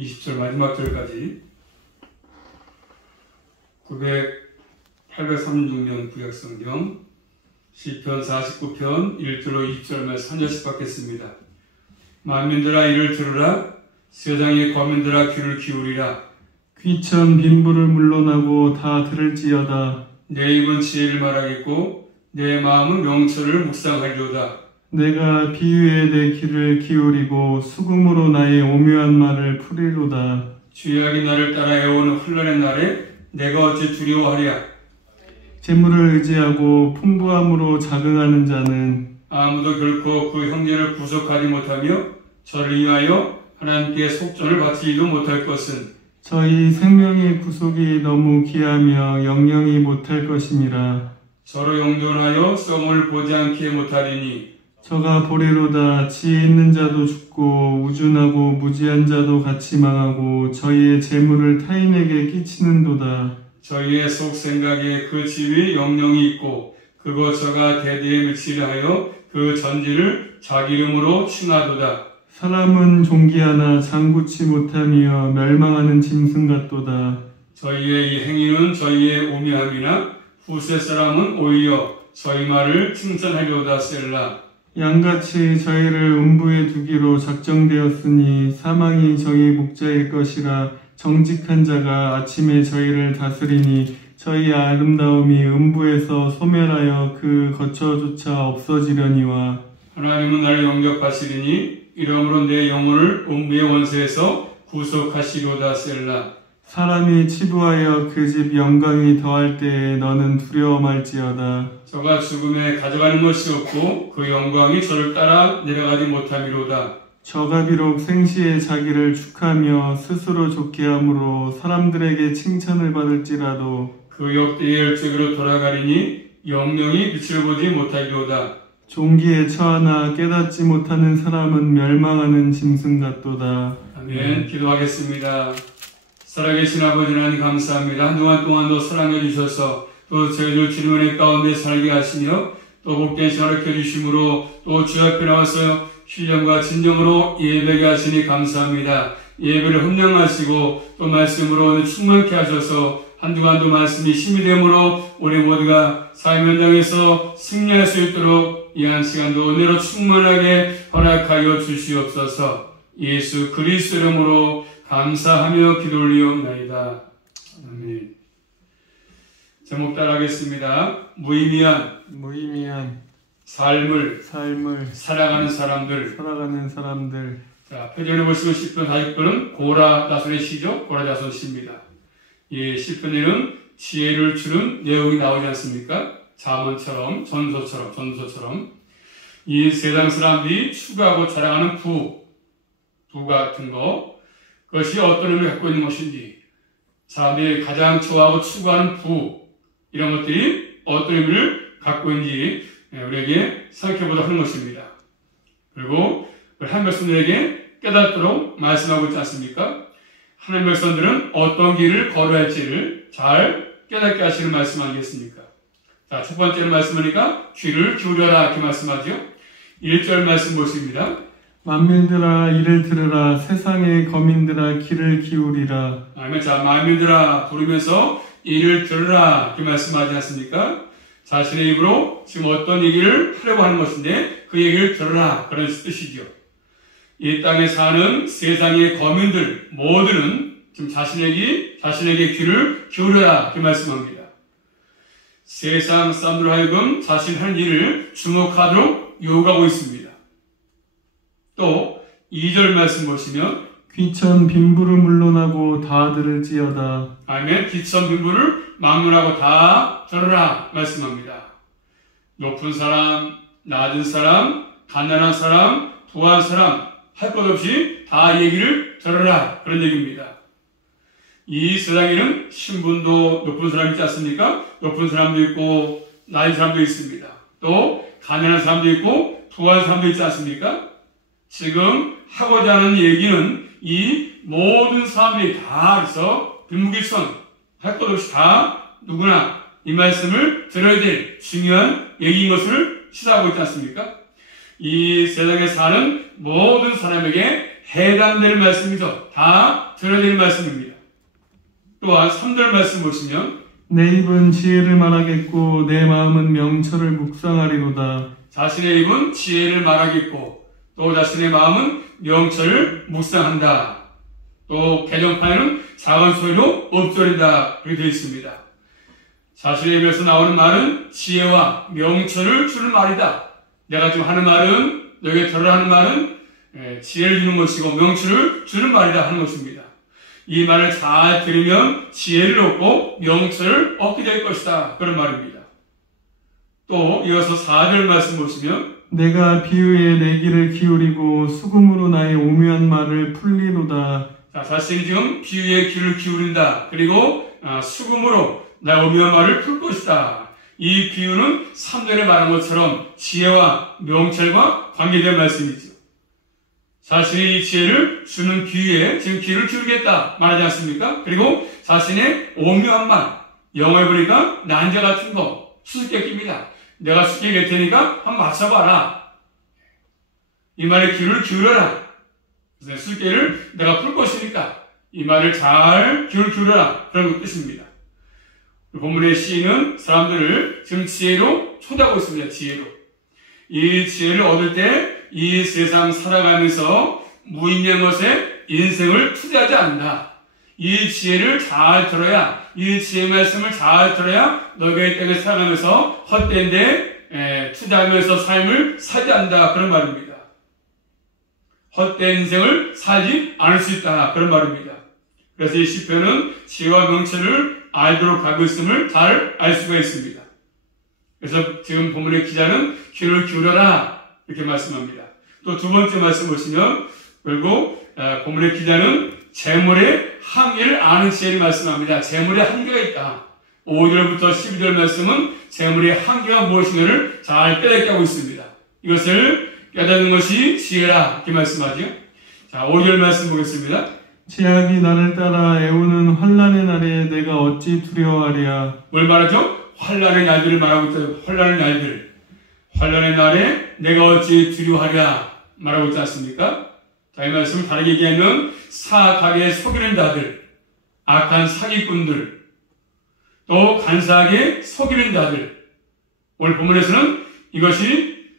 20절 마지막 절까지 836년 구약성경 시편 49편 1절로 20절 말씀 한 절씩 받겠습니다. 만민들아 이를 들으라, 세상의 거민들아 귀를 기울이라. 귀천 빈부를 물러나고 다 들을지어다. 내 입은 지혜를 말하겠고 내 마음은 명철을 묵상하리로다. 내가 비유에 내 귀를 기울이고 수금으로 나의 오묘한 말을 풀이로다. 죄악이 나를 따라 애오는 혼란의 날에 내가 어찌 두려워하랴. 재물을 의지하고 풍부함으로 자긍하는 자는 아무도 결코 그 형제를 구속하지 못하며 저를 위하여 하나님께 속전을 바치지도 못할 것은 저희 생명의 구속이 너무 귀하며 영영이 못할 것임이라. 저로 영존하여 썸을 보지 않게 못하리니 저가 보리로다. 지혜 있는 자도 죽고 우준하고 무지한 자도 같이 망하고 저희의 재물을 타인에게 끼치는도다. 저희의 속 생각에 그 지위 영영이 있고 그곳 저가 대대에 미치려 하여 그 전지를 자기 이름으로 칭하도다. 사람은 종기하나 장구치 못하며 멸망하는 짐승 같도다. 저희의 이 행위는 저희의 우매함이나 후세 사람은 오히려 저희 말을 칭찬하려다 셀라. 양같이 저희를 음부에 두기로 작정되었으니 사망이 저희 목자일 것이라. 정직한 자가 아침에 저희를 다스리니 저희 아름다움이 음부에서 소멸하여 그 거처조차 없어지려니와. 하나님은 나를 영접하시리니 이러므로 내 영혼을 음부의 원수에서 구속하시로다 셀라. 사람이 치부하여 그 집 영광이 더할 때에 너는 두려워 말지어다. 저가 죽음에 가져가는 것이 없고 그 영광이 저를 따라 내려가지 못함이로다. 저가 비록 생시에 자기를 축하며 스스로 좋게 함으로 사람들에게 칭찬을 받을지라도 그 역대의 열적으로 돌아가리니 영영이 빛을 보지 못하리로다. 종기에 처하나 깨닫지 못하는 사람은 멸망하는 짐승 같도다. 아멘. 기도하겠습니다. 살아계신 아버지 하나님 감사합니다. 한동안 동안도 사랑해 주셔서 또 저희들 주님의 은혜 가운데 살게 하시며 또 복된 시간을 켜주심으로 또 주 앞에 나와서 신령과 진정으로 예배하게 하시니 감사합니다. 예배를 헌명하시고 또 말씀으로 충만케 하셔서 한두간도 말씀이 힘이 되므로 우리 모두가 삶 현장에서 승리할 수 있도록 이 한 시간도 은혜로 충만하게 허락하여 주시옵소서. 예수 그리스도 이름으로 감사하며 기도 올리옵나이다. 아멘. 제목 따라하겠습니다. 무의미한 삶을 살아가는 사람들. 자, 표준에 보시면 시편 40편은 고라 자손의 시죠. 고라 자손 시입니다. 이 시편에는 지혜를 주는 내용이 나오지 않습니까? 잠언처럼 전서처럼 이 세상 사람들이 추구하고 자랑하는 부 같은 거, 그것이 어떤 의미를 갖고 있는 것인지, 사람들이 가장 좋아하고 추구하는 부, 이런 것들이 어떤 의미를 갖고 있는지 우리에게 생각해보도록 하는 것입니다. 그리고 한 백성들에게 깨닫도록 말씀하고 있지 않습니까? 하나님 백성들은 어떤 길을 걸어야 할지를 잘 깨닫게 하시는 말씀 아니겠습니까? 자, 첫 번째는 말씀하니까 귀를 기울여라 이렇게 말씀하죠. 1절 말씀 보십니다. 만민들아 이를 들으라. 세상의 거민들아 귀를 기울이라. 아멘. 자, 만민들아 부르면서 이를 들으라 이렇게 말씀하지 않습니까? 자신의 입으로 지금 어떤 얘기를 하려고 하는 것인데 그 얘기를 들으라 그런 뜻이죠. 이 땅에 사는 세상의 거민들 모두는 지금 자신에게 귀를 기울여라 이렇게 말씀합니다. 세상 사람들 하여금 자신 한 일을 주목하도록 요구하고 있습니다. 또 2절 말씀 보시면 귀천 빈부를 물러나고 다 들을지어다. 아멘. 귀천 빈부를 막론하고 다 들으라 말씀합니다. 높은 사람, 낮은 사람, 가난한 사람, 부한 사람 할 것 없이 다 얘기를 들으라 그런 얘기입니다. 이 세상에는 신분도 높은 사람이 있지 않습니까? 높은 사람도 있고 낮은 사람도 있습니다. 또 가난한 사람도 있고 부한 사람도 있지 않습니까? 지금 하고자 하는 얘기는 이 모든 사람들이 다 그래서 빈부귀천 할 것 없이 다 누구나 이 말씀을 들어야 될 중요한 얘기인 것을 시사하고 있지 않습니까? 이 세상에 사는 모든 사람에게 해당되는 말씀이죠. 다 들어야 되는 말씀입니다. 또한 3절 말씀 보시면 내 입은 지혜를 말하겠고 내 마음은 명철을 묵상하리로다. 자신의 입은 지혜를 말하겠고 또 자신의 마음은 명철을 묵상한다. 또 개정판에는 작은 소리로 읊조린다 이렇게 되어 있습니다. 자신의 입에서 나오는 말은 지혜와 명철을 주는 말이다. 내가 지금 하는 말은, 너에게 들으라 하는 말은 지혜를 주는 것이고 명철을 주는 말이다 하는 것입니다. 이 말을 잘 들으면 지혜를 얻고 명철을 얻게 될 것이다. 그런 말입니다. 또 이어서 4절 말씀 보시면 내가 비유에 내 귀를 기울이고 수금으로 나의 오묘한 말을 풀리로다. 자, 자신이 지금 비유에 귀를 기울인다. 그리고 수금으로 나의 오묘한 말을 풀 것이다. 이 비유는 3절에 말한 것처럼 지혜와 명철과 관계된 말씀이죠. 자신이 이 지혜를 주는 비유에 지금 귀를 기울이겠다 말하지 않습니까? 그리고 자신의 오묘한 말, 영어에 보니까 난자 같은 거, 수수께끼입니다. 내가 수수께끼 될 테니까 한번 맞춰봐라. 이 말에 귀를 기울여라. 그래서 수수께끼를 내가 풀 것이니까 이 말을 잘 귀를 기울여라. 그런 뜻입니다. 본문의 시인은 사람들을 지금 지혜로 초대하고 있습니다. 지혜로. 이 지혜를 얻을 때 이 세상 살아가면서 무의미한 것에 인생을 투자하지 않는다. 이 지혜를 잘 들어야, 이 지혜 말씀을 잘 들어야 너희가 이 땅에 살아가면서 헛된 데 투자하면서 삶을 살지 않는다. 그런 말입니다. 헛된 인생을 살지 않을 수 있다. 그런 말입니다. 그래서 이 시편은 지혜와 명철을 알도록 하고 있음을 잘 알 수가 있습니다. 그래서 지금 본문의 기자는 귀를 기울여라 이렇게 말씀합니다. 또 두 번째 말씀 보시면 결국 본문의 기자는 재물의 한계를 아는 지혜를 말씀합니다. 재물의 한계가 있다. 5절부터 12절 말씀은 재물의 한계가 무엇인가를 잘 깨닫게 하고 있습니다. 이것을 깨닫는 것이 지혜라 이렇게 말씀하죠. 자, 5절 말씀 보겠습니다. 제약이 나를 따라 애우는 환난의 날에 내가 어찌 두려워하랴. 뭘 말하죠? 환난의 날들을 말하고 있어요. 환난의 날들. 환난의 날에 내가 어찌 두려워하랴 말하고 있지 않습니까? 자, 이 말씀을 다르게 얘기하면 사악하게 속이는 자들, 악한 사기꾼들, 또 간사하게 속이는 자들. 오늘 본문에서는 이것이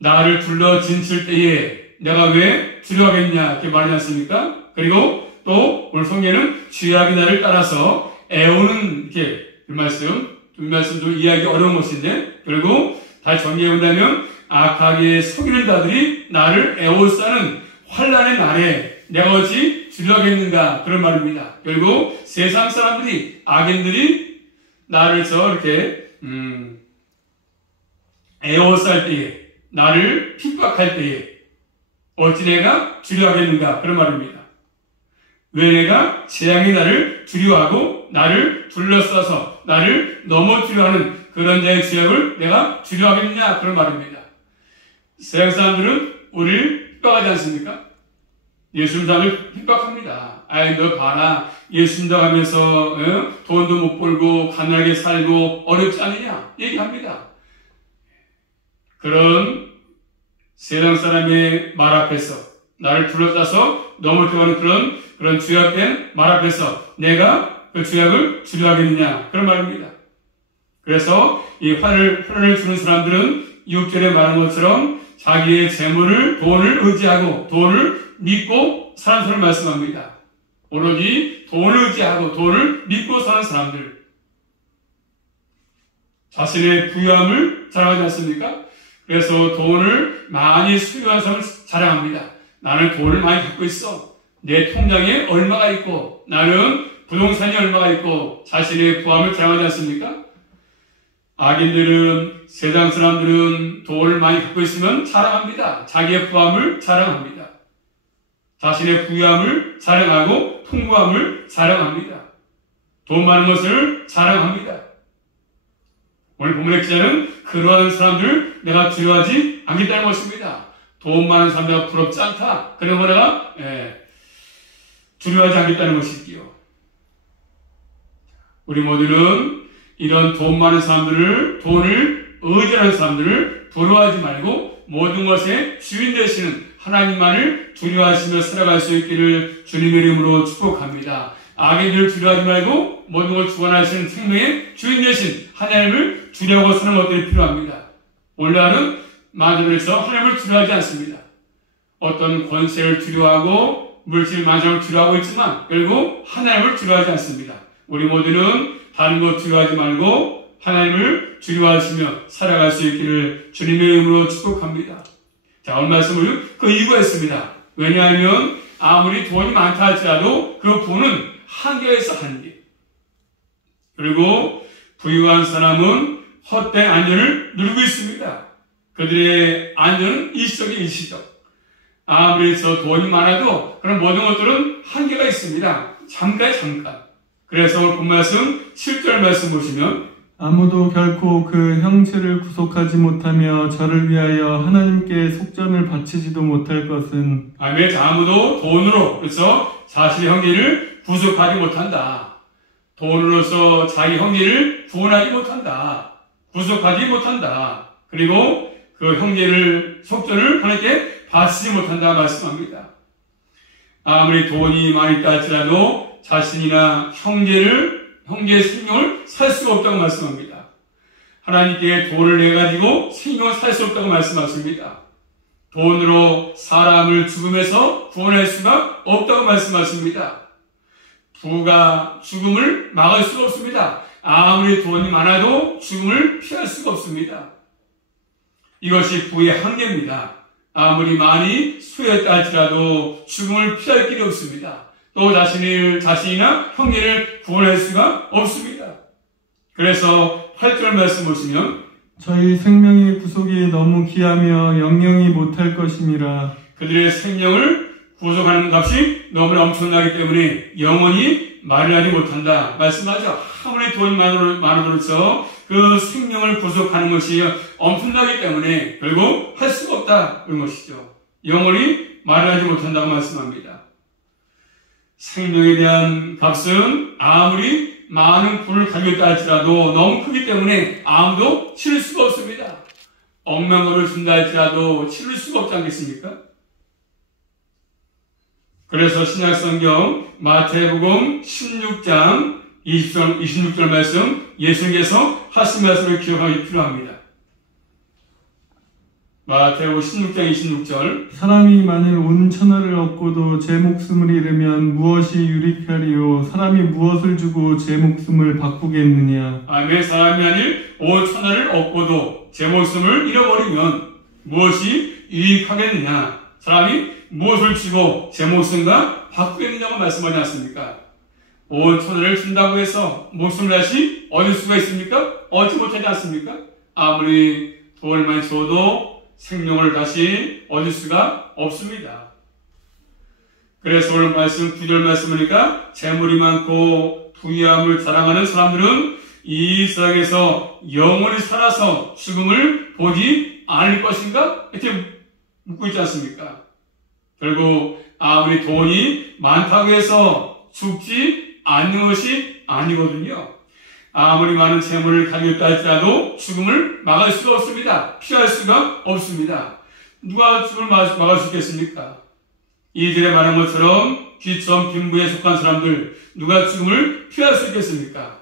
나를 둘러 진칠 때에 내가 왜 두려워하겠냐 이렇게 말하지 않습니까? 그리고 또 오늘 성경에는 죄악이 나를 따라서 애우는 이렇게 이 말씀 좀 이해하기 어려운 것인데 결국 다시 정리해 본다면 악하게 속이는 자들이 나를 애워싸는 환난의 날에 내가 어찌 두려워하겠는가 그런 말입니다. 결국 세상 사람들이 악인들이 나를 이렇게 애워쌀 때에 나를 핍박할 때에 어찌 내가 두려워하겠는가 그런 말입니다. 왜 내가 재앙이 나를 두려워하고 나를 둘러싸서 나를 넘어뜨려 하는 그런 자의 죄악을 내가 두려워하겠느냐 그런 말입니다. 세상 사람들은 우리를 핍박하지 않습니까? 예수 믿는 핍박합니다. 아이 너 봐라 예수 믿어가면서 돈도 못 벌고 가난하게 살고 어렵지 않느냐 얘기합니다. 그런 세상 사람의 말 앞에서 나를 둘러싸서 넘어뜨려가는 그런 죄악된 말 앞에서 내가 그 죄악을 두려워하겠느냐 그런 말입니다. 그래서 이 환난을 주는 사람들은 6절에 말한 것처럼 자기의 재물을 돈을 의지하고 돈을 믿고 사는 사람을 말씀합니다. 오로지 돈을 의지하고 돈을 믿고 사는 사람들 자신의 부유함을 자랑하지 않습니까? 그래서 돈을 많이 수요한 사람을 자랑합니다. 나는 돈을 많이 갖고 있어. 내 통장에 얼마가 있고 나는 부동산이 얼마가 있고 자신의 부함을 자랑하지 않습니까? 악인들은 세상 사람들은 돈을 많이 갖고 있으면 자랑합니다. 자기의 부함을 자랑합니다. 자신의 부유함을 자랑하고 풍부함을 자랑합니다. 돈 많은 것을 자랑합니다. 오늘 본문의 기자는 그러한 사람들을 내가 두려워하지 않겠다는 것입니다. 돈 많은 사람들과 부럽지 않다. 그런 거 내가 두려워하지 않겠다는 것이지요. 우리 모두는 이런 돈 많은 사람들을, 돈을 의지하는 사람들을 부러워하지 말고 모든 것의 주인 되시는 하나님만을 두려워하시며 살아갈 수 있기를 주님의 이름으로 축복합니다. 악의 일을 두려워하지 말고 모든 걸 주관하시는 생명의 주인 되신 하나님을 두려워하고 사는 것들이 필요합니다. 원래는 마저에서 하나님을 두려워하지 않습니다. 어떤 권세를 두려워하고 물질 만상을 두려워하고 있지만 결국 하나님을 두려워하지 않습니다. 우리 모두는 다른 것 두려워하지 말고 하나님을 두려워하시며 살아갈 수 있기를 주님의 이름으로 축복합니다. 자, 오늘 말씀을 그 이유가 있습니다. 왜냐하면 아무리 돈이 많다 할지라도 그 부는 한계가 있어, 한계. 그리고 부유한 사람은 헛된 안전을 누리고 있습니다. 그들의 안전은 일시적인 일시적. 아무리 저 돈이 많아도 그런 모든 것들은 한계가 있습니다. 잠깐. 그래서 오늘 본 말씀 7절 말씀 보시면 아무도 결코 그 형체를 구속하지 못하며 저를 위하여 하나님께 속전을 바치지도 못할 것은 아멘. 아무도 돈으로 그래서 자신의 형제를 구속하지 못한다. 돈으로서 자기 형제를 구원하지 못한다. 구속하지 못한다. 그리고 그 형제를 속전을 하나님께 바치지 못한다 말씀합니다. 아무리 돈이 많이 있다 할지라도 자신이나 형제의 생명을 살 수가 없다고 말씀합니다. 하나님께 돈을 내가지고 생명을 살 수 없다고 말씀하십니다. 돈으로 사람을 죽음에서 구원할 수가 없다고 말씀하십니다. 부가 죽음을 막을 수가 없습니다. 아무리 돈이 많아도 죽음을 피할 수가 없습니다. 이것이 부의 한계입니다. 아무리 많이 수였다 할지라도 죽음을 피할 길이 없습니다. 또 자신이나 형제를 구원할 수가 없습니다. 그래서 8절 말씀 보시면 저희 생명의 구속이 너무 귀하며 영영이 못할 것임이라. 그들의 생명을 구속하는 값이 너무나 엄청나기 때문에 영원히 마련하지 못한다 말씀하죠. 아무리 돈이 많아도 그 생명을 구속하는 것이 엄청나기 때문에 결국 할 수가 없다 그런 것이죠. 영원히 마련하지 못한다고 말씀합니다. 생명에 대한 값은 아무리 많은 부를 가지고 있다 할지라도 너무 크기 때문에 아무도 치를 수가 없습니다. 억만 원을 준다 할지라도 치를 수가 없지 않겠습니까? 그래서 신약성경 마태복음 16장 26절 말씀 예수님께서 하신 말씀을 기억하기 필요합니다. 마태복음 16장 26절 사람이 만일 온 천하를 얻고도 제 목숨을 잃으면 무엇이 유익하리요? 사람이 무엇을 주고 제 목숨을 바꾸겠느냐? 아멘. 사람이 만일 온 천하를 얻고도 제 목숨을 잃어버리면 무엇이 유익하겠느냐? 사람이 무엇을 주고 제 목숨과 바꾸겠느냐고 말씀하지 않습니까? 온 천하를 준다고 해서 목숨을 다시 얻을 수가 있습니까? 얻지 못하지 않습니까? 아무리 돈을 많이 줘도 생명을 다시 얻을 수가 없습니다. 그래서 오늘 말씀 9절 말씀이니까 재물이 많고 부유함을 자랑하는 사람들은 이 세상에서 영원히 살아서 죽음을 보지 않을 것인가? 이렇게 묻고 있지 않습니까? 결국 아무리 돈이 많다고 해서 죽지 않는 것이 아니거든요. 아무리 많은 재물을 가지고 있다 할지라도 죽음을 막을 수가 없습니다. 피할 수가 없습니다. 누가 죽음을 막을 수 있겠습니까? 이절에 말한 것처럼 귀처럼 빈부에 속한 사람들 누가 죽음을 피할 수 있겠습니까?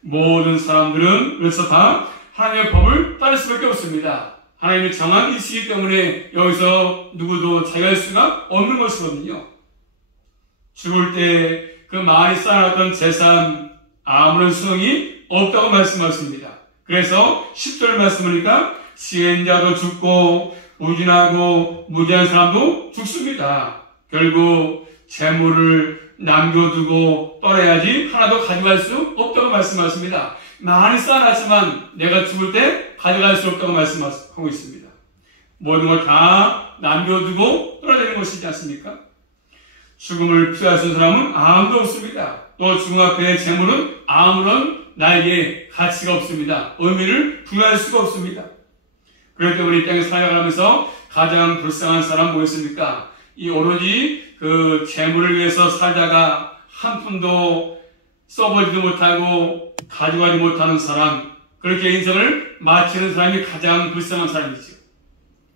모든 사람들은 그래서 다 하나님의 법을 따를 수밖에 없습니다. 하나님의 정한 이치이기 때문에 여기서 누구도 자유할 수가 없는 것이거든요. 죽을 때 그 많이 쌓아놨던 재산 아무런 수용이 없다고 말씀하십니다. 그래서 10절 말씀하니까 지혜자도 죽고 우진하고 무지한 사람도 죽습니다. 결국 재물을 남겨두고 떠나야지 하나도 가져갈 수 없다고 말씀하십니다. 많이 쌓아놨지만 내가 죽을 때 가져갈 수 없다고 말씀하고 있습니다. 모든 걸 다 남겨두고 떠나야 되는 것이지 않습니까? 죽음을 피할 수 있는 사람은 아무도 없습니다. 또 죽음 앞에 재물은 아무런 나에게 가치가 없습니다. 의미를 부여할 수가 없습니다. 그렇기 때문에 이 땅에 살아가면서 가장 불쌍한 사람 뭐였습니까? 이 오로지 그 재물을 위해서 살다가 한 푼도 써보지도 못하고 가져가지 못하는 사람, 그렇게 인생을 마치는 사람이 가장 불쌍한 사람이죠.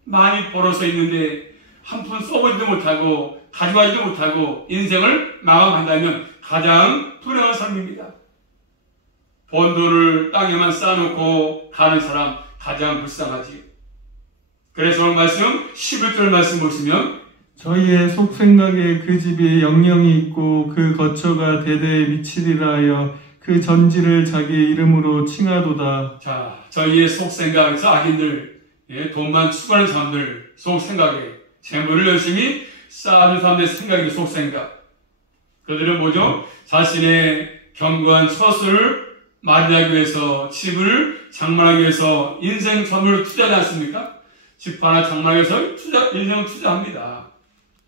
많이 벌어서 있는데 한 푼 써보지도 못하고 가져가지도 못하고 인생을 마감한다면 가장 불행한 삶입니다. 번 돈을 땅에만 쌓아놓고 가는 사람 가장 불쌍하지요. 그래서 오늘 말씀 11절 말씀 보시면 저희의 속생각에 그 집에 영령이 있고 그 거처가 대대에 미치리라 하여 그 전지를 자기 이름으로 칭하도다. 자, 저희의 속생각에서 악인들, 돈만 추구하는 사람들 속생각에 재물을 열심히 쌓아준 사람들의 생각이 속생각. 그들은 뭐죠? 자신의 견고한 처소를 마련하기 위해서 집을 장만하기 위해서 인생 전부를 투자하지 않습니까? 집 하나 장만하기 위해서 인생을 투자합니다.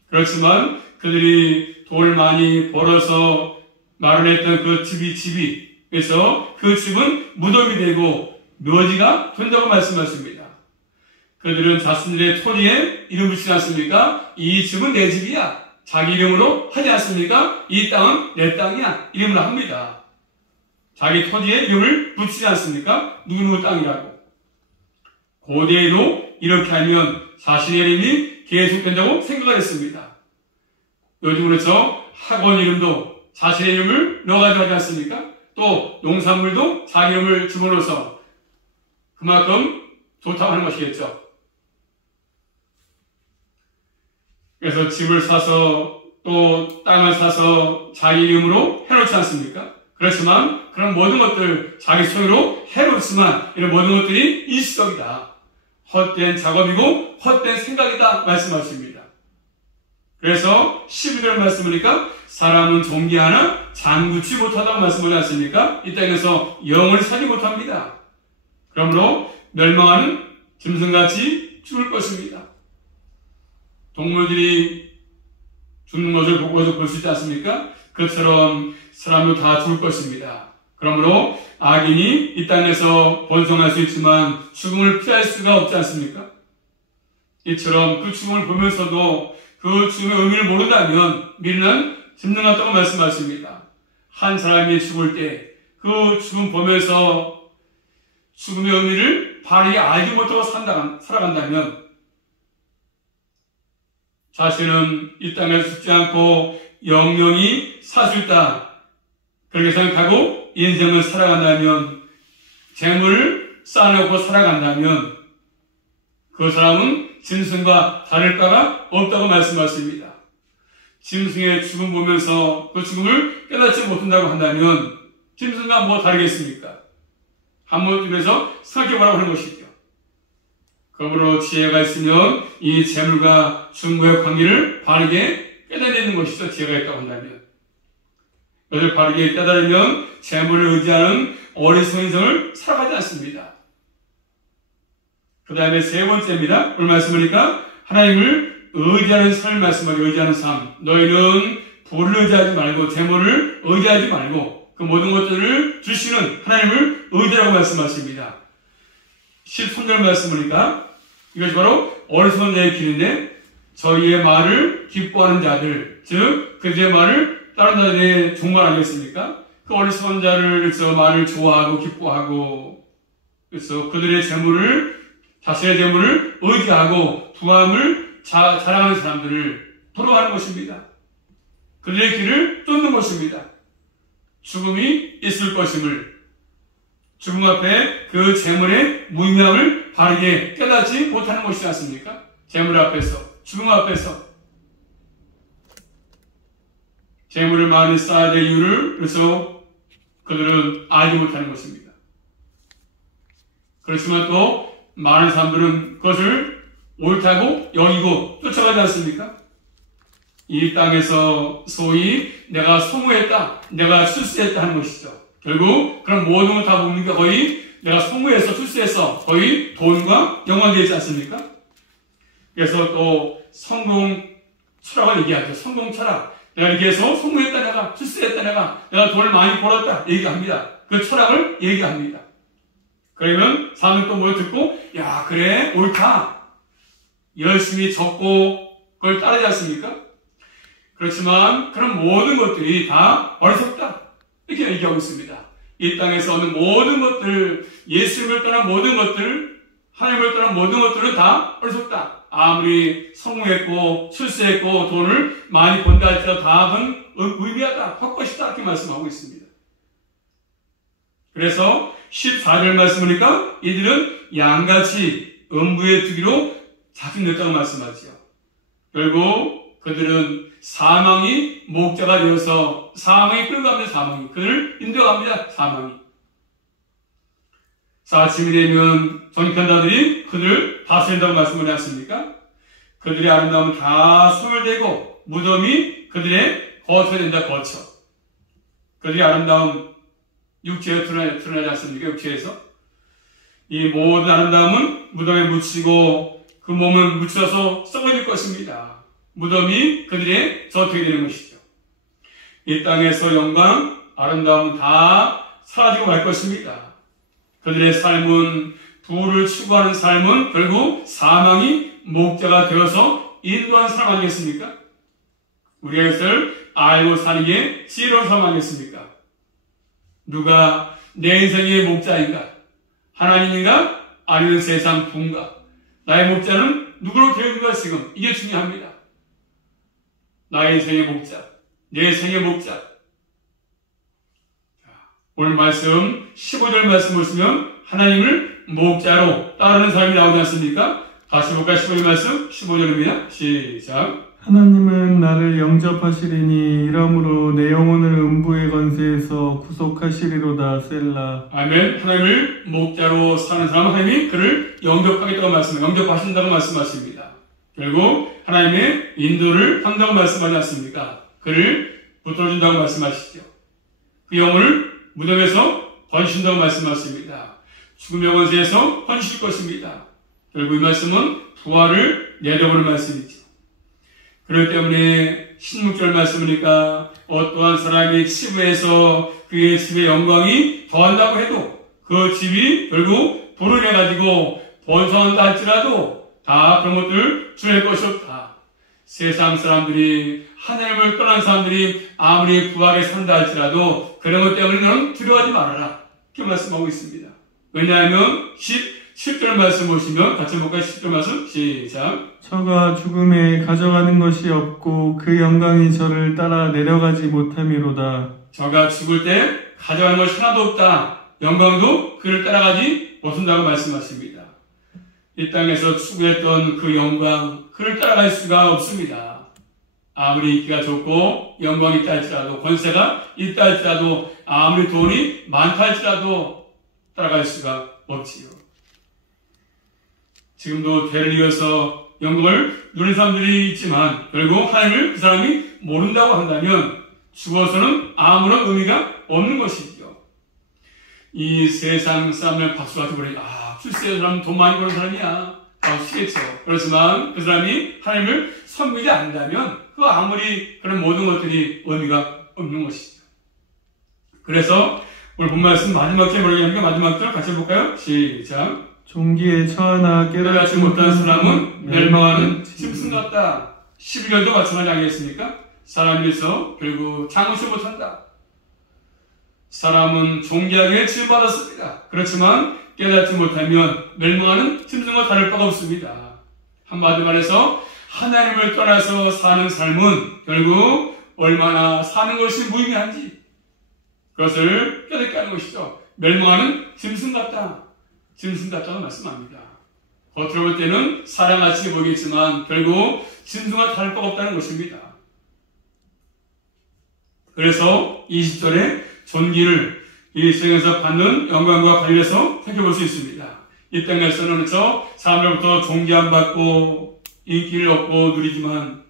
그렇지만 그들이 돈을 많이 벌어서 마련했던 그 집이 그래서 그 집은 무덤이 되고 묘지가 된다고 말씀하십니다. 그들은 자신들의 토지에 이름 붙이지 않습니까? 이 집은 내 집이야. 자기 이름으로 하지 않습니까? 이 땅은 내 땅이야. 이름으로 합니다. 자기 토지에 이름을 붙이지 않습니까? 누구누구 땅이라고. 고대에도 이렇게 하면 자신의 이름이 계속된다고 생각을 했습니다. 요즘 그렇죠. 학원 이름도 자신의 이름을 넣어가지고 하지 않습니까? 또 농산물도 자기 이름을 집어넣어서 그만큼 좋다고 하는 것이겠죠. 그래서 집을 사서 또 땅을 사서 자기 이름으로 해놓지 않습니까? 그렇지만 그런 모든 것들 자기 소유로 해놓지만 이런 모든 것들이 일시적이다. 헛된 작업이고 헛된 생각이다 말씀하십니다. 그래서 12절 말씀하니까 사람은 존귀하나 장구치 못하다고 말씀하지 않습니까? 이 땅에서 영을 사지 못합니다. 그러므로 멸망하는 짐승같이 죽을 것입니다. 동물들이 죽는 것을 보고 볼 수 있지 않습니까? 그처럼 사람도 다 죽을 것입니다. 그러므로 악인이 이 땅에서 번성할 수 있지만 죽음을 피할 수가 없지 않습니까? 이처럼 그 죽음을 보면서도 그 죽음의 의미를 모른다면 미련한 짐승 같다고 말씀하십니다. 한 사람이 죽을 때 그 죽음 보면서 죽음의 의미를 바르게 알지 못하고 살아간다면 자신은 이 땅에서 죽지 않고 영영히 살 수 있다. 그렇게 생각하고 인생을 살아간다면, 재물을 쌓아놓고 살아간다면 그 사람은 짐승과 다를 바가 없다고 말씀하십니다. 짐승의 죽음 보면서 그 죽음을 깨닫지 못한다고 한다면 짐승과 뭐 다르겠습니까? 한번쯤에서 생각해보라고 하는 것이죠. 그러므로 지혜가 있으면 이 재물과 중고의 관계를 바르게 깨달는 것이죠. 지혜가 있다고 한다면. 이것을 바르게 깨달으면 재물을 의지하는 어리석은 인생을 살아가지 않습니다. 그 다음에 세 번째입니다. 오늘 말씀하니까 하나님을 의지하는 삶을 말씀하고 의지하는 삶. 너희는 부를 의지하지 말고 재물을 의지하지 말고 그 모든 것들을 주시는 하나님을 의지하라고 말씀하십니다. 13절 말씀하니까 이것이 바로 어리석은 자의 길인데 저희의 말을 기뻐하는 자들, 즉 그들의 말을 다른 자들의 종말 아니겠습니까? 그 어리석은 자를 그래서 말을 좋아하고 기뻐하고 그래서 그들의 재물을 자신의 재물을 의지하고 부함을 자랑하는 사람들을 부러워하는 것입니다. 그들의 길을 쫓는 것입니다. 죽음이 있을 것임을, 죽음 앞에 그 재물의 무의미함을 바르게 깨닫지 못하는 것이지 않습니까? 재물 앞에서, 죽음 앞에서 재물을 많이 쌓아야 될 이유를 그래서 그들은 알지 못하는 것입니다. 그렇지만 또 많은 사람들은 그것을 옳다고 여기고 쫓아가지 않습니까? 이 땅에서 소위 내가 성공했다, 내가 출세했다 하는 것이죠. 결국 그런 모든 걸 다 보니까 거의 내가 성공해서 출세해서 거의 돈과 연관되어 있지 않습니까? 그래서 또 성공 철학을 얘기하죠. 성공 철학. 내가 이렇게 해서 성공했다, 내가 출세했다, 내가 돈을 많이 벌었다 얘기합니다. 그 철학을 얘기합니다. 그러면 사람들 또 뭘 듣고 야 그래 옳다 열심히 적고 그걸 따르지 않습니까? 그렇지만 그런 모든 것들이 다 어리석다 이렇게 얘기하고 있습니다. 이 땅에서 얻는 모든 것들, 예수님을 떠난 모든 것들 하나님을 떠난 모든 것들은 다 어리석다. 아무리 성공했고 출세했고 돈을 많이 번다 할지라도 다 그건 의미하다. 헛것이다. 이렇게 말씀하고 있습니다. 그래서 14절 말씀 보니까 이들은 양같이 음부에 두기로 작정했다고 말씀하지요. 결국 그들은 사망이 목자가 되어서 사망이 끌고 갑니다. 사망이. 그들을 인도합니다. 사망이. 자, 아침이 되면 정직한 자들이 그들을 다스린다고 말씀을 하십니까? 그들의 아름다움은 다 소멸되고 무덤이 그들의 거처가 된다. 거처. 그들의 아름다움 육체에 드러나지 않습니까? 육체에서. 이 모든 아름다움은 무덤에 묻히고 그 몸을 묻혀서 썩어질 것입니다. 무덤이 그들의 저택이 되는 것이죠. 이 땅에서 영광, 아름다움은 다 사라지고 말 것입니다. 그들의 삶은 부를 추구하는 삶은 결국 사망이 목자가 되어서 인도하는 사람 아니겠습니까? 우리가 이것을 알고 사는 게 지혜로운 사람 아니겠습니까? 누가 내 인생의 목자인가? 하나님인가? 아니면 세상 부인가? 나의 목자는 누구로 되어 있는가 지금? 이게 중요합니다. 나의 인생의 목자, 내 생의 목자. 오늘 말씀 15절 말씀 보시면 하나님을 목자로 따르는 사람이 나오지 않습니까? 다시 볼까요? 15절 말씀 15절입니다. 시작. 하나님은 나를 영접하시리니 이러므로 내 영혼을 음부의 권세에서 구속하시리로다. 셀라. 아멘. 하나님을 목자로 사는 사람은 하나님이 그를 영접하겠다고 영접하신다고 말씀하십니다. 결국 하나님의 인도를 한다고 말씀하지 않습니까? 그를 붙들어준다고 말씀하시죠. 그 영혼을 무덤에서 건진다고 말씀하십니다. 죽음의 권세에서 건질 것입니다. 결국 이 말씀은 부활을 내려보는 말씀이죠. 그렇기 때문에 16절 말씀이니까 어떠한 사람이 치부해서 그의 집의 영광이 더한다고 해도 그 집이 결국 불을 내가지고 번성한다 할지라도 다 그런 것들 주낼 것이 없다. 세상 사람들이 하나님을 떠난 사람들이 아무리 부하게 산다 할지라도 그런 것 때문에 너는 두려워하지 말아라. 이렇게 말씀하고 있습니다. 왜냐하면 17절 말씀 보시면 같이 볼까요? 17절 말씀 시작. 저가 죽음에 가져가는 것이 없고 그 영광이 저를 따라 내려가지 못함이로다. 저가 죽을 때 가져가는 것이 하나도 없다. 영광도 그를 따라가지 못한다고 말씀하십니다. 이 땅에서 추구했던 그 영광, 그를 따라갈 수가 없습니다. 아무리 인기가 좋고 영광이 있다 할지라도, 권세가 있다 할지라도, 아무리 돈이 많다 할지라도 따라갈 수가 없지요. 지금도 대를 이어서 영광을 누리는 사람들이 있지만 결국 하나님을 그 사람이 모른다고 한다면 죽어서는 아무런 의미가 없는 것이죠. 이 세상 사람을 박수같이 보내니 출세한 사람은 돈 많이 버는 사람이야. 박수치겠죠. 그렇지만 그 사람이 하나님을 섬기지 않는다면 그 아무리 그런 모든 것들이 의미가 없는 것이죠. 그래서 오늘 본 말씀 마지막 절 뭐라고 하는가? 마지막 절 같이 해볼까요? 시작. 종기에 처하나 깨닫지 못한 사람은 멸망하는 짐승 같다. 11절도 마찬가지 아니겠습니까? 사람에서 결국 장수를 못한다. 사람은 존귀하게 치유받았습니다. 그렇지만 깨닫지 못하면 멸망하는 짐승과 다를 바가 없습니다. 한마디 말해서 하나님을 떠나서 사는 삶은 결국 얼마나 사는 것이 무의미한지 그것을 깨닫게 하는 것이죠. 멸망하는 짐승 같다. 짐승 같다고 말씀합니다. 겉으로 볼 때는 사람같이 보이겠지만 결국 짐승과 다를 바가 없다는 것입니다. 그래서 20절에 존귀를 이 세상에서 받는 영광과 관련해서 살펴볼 수 있습니다. 이 땅에서는 저 사람들로부터 존귀함 받고 인기를 얻고 누리지만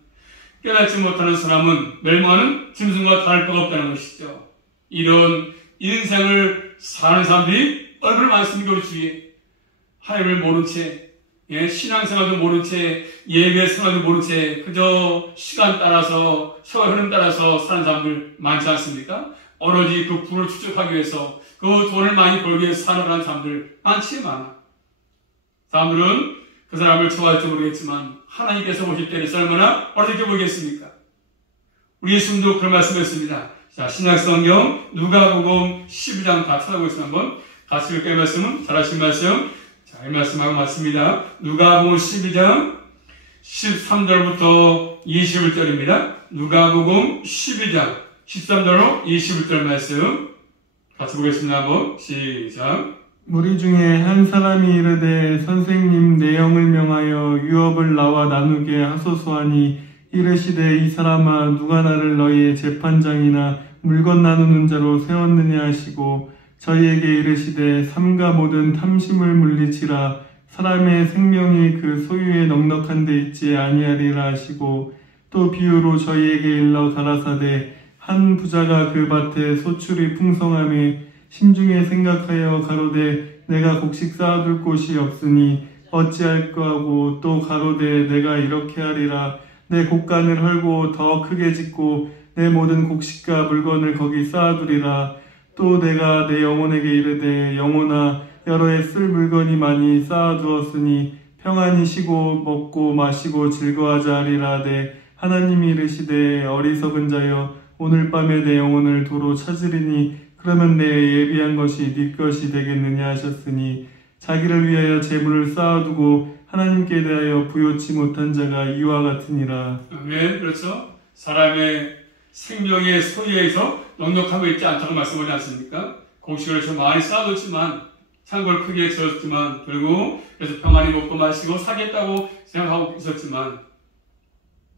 깨닫지 못하는 사람은 멸망하는 짐승과 다를 바가 없다는 것이죠. 이런 인생을 사는 사람들이 얼마나 많습니까? 우리 주위에. 하나님을 모른 채, 신앙생활도 모른 채, 예배 생활도 모른 채 그저 시간 따라서, 세월 흐름 따라서 사는 사람들 많지 않습니까? 오로지 그 부를 추적하기 위해서, 그 돈을 많이 벌기 위해서 살아가는 사람들 많지 많아. 사람들은 그 사람을 좋아할지 모르겠지만 하나님께서 보실 때는 얼마나 어렵게 보이겠습니까? 우리 예수님도 그런 말씀했습니다. 자, 신약성경 누가복음 12장 다 찾아보고 있으면 한번 같이 읽게 말씀은 잘하신 말씀. 자, 자, 이 말씀하고 맞습니다. 누가복음 12장 13절부터 21절입니다. 누가복음 12장 13절로 21절 말씀 같이 보겠습니다. 한번 시작. 무리 중에 한 사람이 이르되 선생님 내 영을 명하여 유업을 나와 나누게 하소서 하니 이르시되 이 사람아 누가 나를 너희의 재판장이나 물건 나누는 자로 세웠느냐 하시고 저희에게 이르시되 삼가 모든 탐심을 물리치라 사람의 생명이 그 소유에 넉넉한 데 있지 아니하리라 하시고 또 비유로 저희에게 일러 가라사대 한 부자가 그 밭에 소출이 풍성함에 심중에 생각하여 가로되 내가 곡식 쌓아둘 곳이 없으니 어찌할까 하고 또 가로되 내가 이렇게 하리라 내 곡간을 헐고 더 크게 짓고 내 모든 곡식과 물건을 거기 쌓아두리라 또 내가 내 영혼에게 이르되 영혼아 여러 해 쓸 물건이 많이 쌓아두었으니 평안히 쉬고 먹고 마시고 즐거워하자 하리라 내 하나님이 이르시되 어리석은 자여 오늘 밤에 내 영혼을 도로 찾으리니 그러면 내 예비한 것이 네 것이 되겠느냐 하셨으니 자기를 위하여 재물을 쌓아두고 하나님께 대하여 부요치 못한 자가 이와 같으니라. 아멘. 그렇죠. 사람의 생명의 소유에서 넉넉하고 있지 않다고 말씀하지 않습니까? 곡식을 좀 많이 쌓아뒀지만 창고를 크게 지었지만 결국 그래서 평안히 먹고 마시고 사겠다고 생각하고 있었지만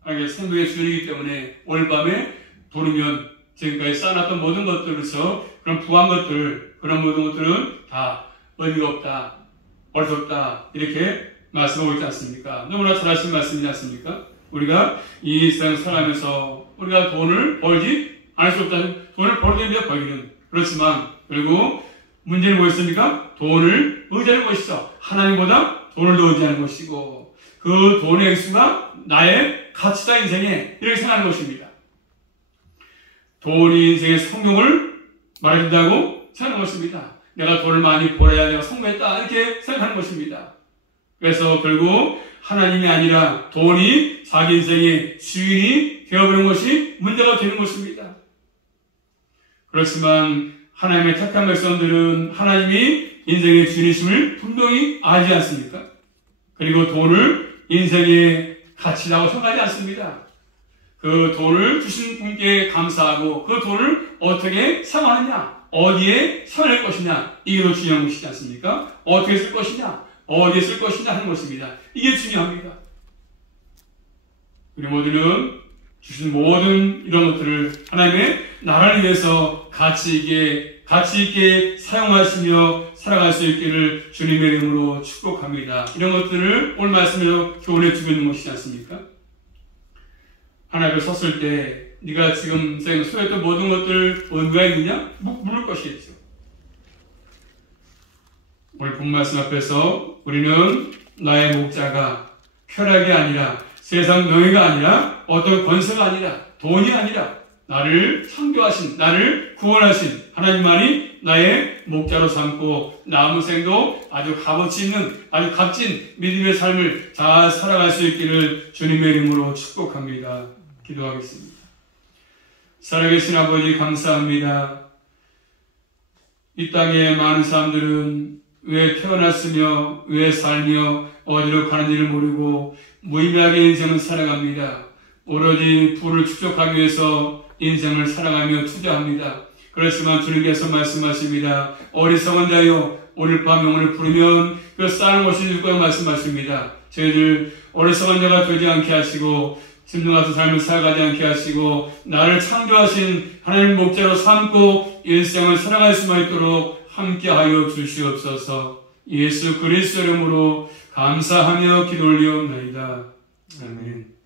생명의 주인이기 때문에 오늘 밤에 도르면 지금까지 쌓아놨던 모든 것들에서 그런 부한 것들 그런 모든 것들은 다 의미가 없다 어리석다 이렇게 말씀하고 있지 않습니까? 너무나 잘 하신 말씀이지 않습니까? 우리가 이 세상 살아가면서 우리가 돈을 벌지 않을 수 없다. 돈을 벌어야 됩니다. 벌기는. 그렇지만 결국 문제는 뭐였습니까? 돈을 의지하는 것이죠. 하나님보다 돈을 더 의지하는 것이고 그 돈의 액수가 나의 가치다 인생에 이렇게 생각하는 것입니다. 돈이 인생의 성공을 말해준다고 생각하는 것입니다. 내가 돈을 많이 벌어야 내가 성공했다 이렇게 생각하는 것입니다. 그래서 결국 하나님이 아니라 돈이 자기 인생의 주인이 되어버리는 것이 문제가 되는 것입니다. 그렇지만 하나님의 택한 백성들은 하나님이 인생의 주인이심을 분명히 알지 않습니까? 그리고 돈을 인생의 가치라고 생각하지 않습니다. 그 돈을 주신 분께 감사하고 그 돈을 어떻게 사용하느냐, 어디에 사용할 것이냐 이게 더 중요한 것이지 않습니까? 어떻게 쓸 것이냐, 어디에 쓸 것이냐 하는 것입니다. 이게 중요합니다. 우리 모두는 주신 모든 이런 것들을 하나님의 나라를 위해서 가치 있게 사용하시며 살아갈 수 있기를 주님의 이름으로 축복합니다. 이런 것들을 오늘 말씀에서 교훈해 주고 있는 것이지 않습니까? 하나님을 섰을 때 네가 지금 소유했던 모든 것들 의미가 있느냐? 물을 것이겠죠. 오늘 본 말씀 앞에서 우리는 나의 목자가 쾌락이 아니라 세상 명예가 아니라 어떤 권세가 아니라 돈이 아니라 나를 창조하신 나를 구원하신 하나님만이 나의 목자로 삼고 남은 생도 아주 값어치 있는 아주 값진 믿음의 삶을 잘 살아갈 수 있기를 주님의 이름으로 축복합니다. 기도하겠습니다. 살아계신 아버지 감사합니다. 이 땅에 많은 사람들은 왜 태어났으며 왜 살며 어디로 가는지를 모르고 무의미하게 인생을 살아갑니다. 오로지 부를 축적하기 위해서 인생을 살아가며 투자합니다. 그렇지만 주님께서 말씀하십니다. 어리석은 자여 오늘 밤 영혼을 부르면 그 쌓는 것이 줄 거라 말씀하십니다. 저희들 어리석은 자가 되지 않게 하시고 짐승 같은 삶을 살아가지 않게 하시고 나를 창조하신 하나님 목자로 삼고 일생을 살아갈 수만 있도록 함께하여 주시옵소서. 예수 그리스도 이름으로 감사하며 기도 올리옵나이다. 아멘.